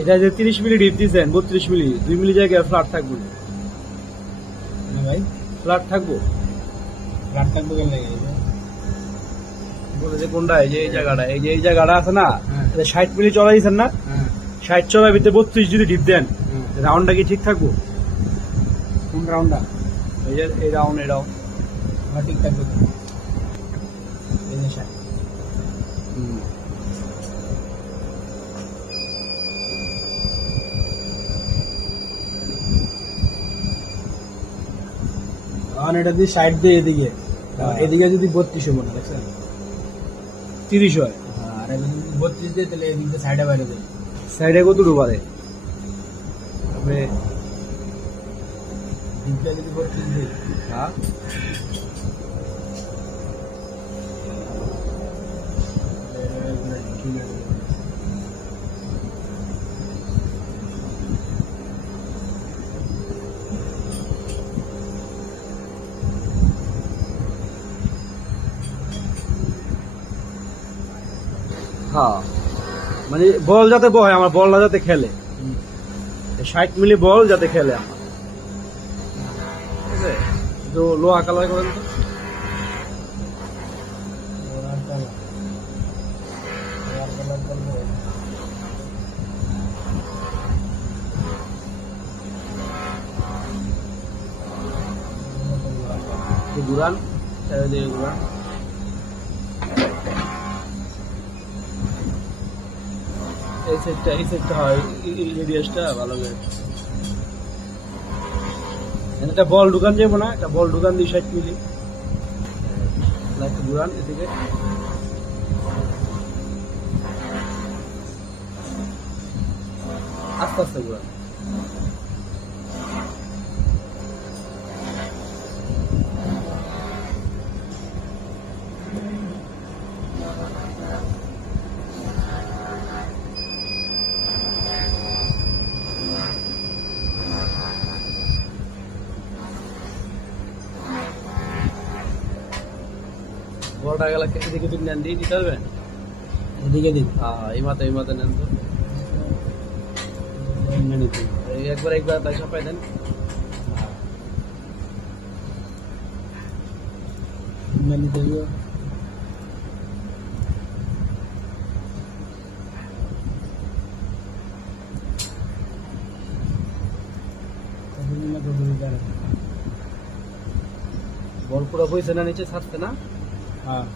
এটা যে 30 মিলি ডিপ দিচ্ছেন 32 মিলি 2 মিলি জায়গায় ফ্ল্যাট থাকবো না ভাই, ফ্ল্যাট থাকবো কেন লাগে বলে যে কোনটা এই যে এই জায়গাটা আছে না, হ্যাঁ। এটা 60 মিলি চড়াই দিচ্ছেন না, হ্যাঁ 60 চড়ার ভিতরে 32 যদি ডিপ দেন রাউন্ডটা কি ঠিক থাকবো? কোন রাউন্ডটা এই যে এই রাউন্ড ঠিক থাকবে তো। এই যে 60 এখন এটা দিয়ে সাইড দিয়ে এদিকে, এদিকে যদি 32 হবে না দেখছেন 30 হয়, আর এটা যদি 32 দিয়ে তাহলে এদিকে সাইডে বাইরে যায়। সাইডে কত ডুবারে তবে ডিপটা যদি 32 দিয়ে হ্যাঁ ঠিক আছে। হ্যাঁ মানে বল যাতে বয় আমার বলটা যাতে খেলে 60 মিলি বল যাতে খেলে আমার, ঠিক আছে? তো লোহা কালার করেন তো ঘুরান দিয়ে ঘুরান এই সেটটা হয় এই রেডিয়াসটা ভালো করে একটা বল ঢুকান যাবো না, একটা বল ঢুকান দিই 60 মিলি একটু ঘুরান এদিকে আস্তে আস্তে ঘুরান বলটা গেলে এদিকে তুমি নেন দিয়ে দিতে পারবেন, এদিকে দিন হ্যাঁ এই মাথা নেন তো একবার তাই চাপাই দেন নিতে হবে। বল পুরো বইছে না নিচে ছাড়ছে না হ্যাঁ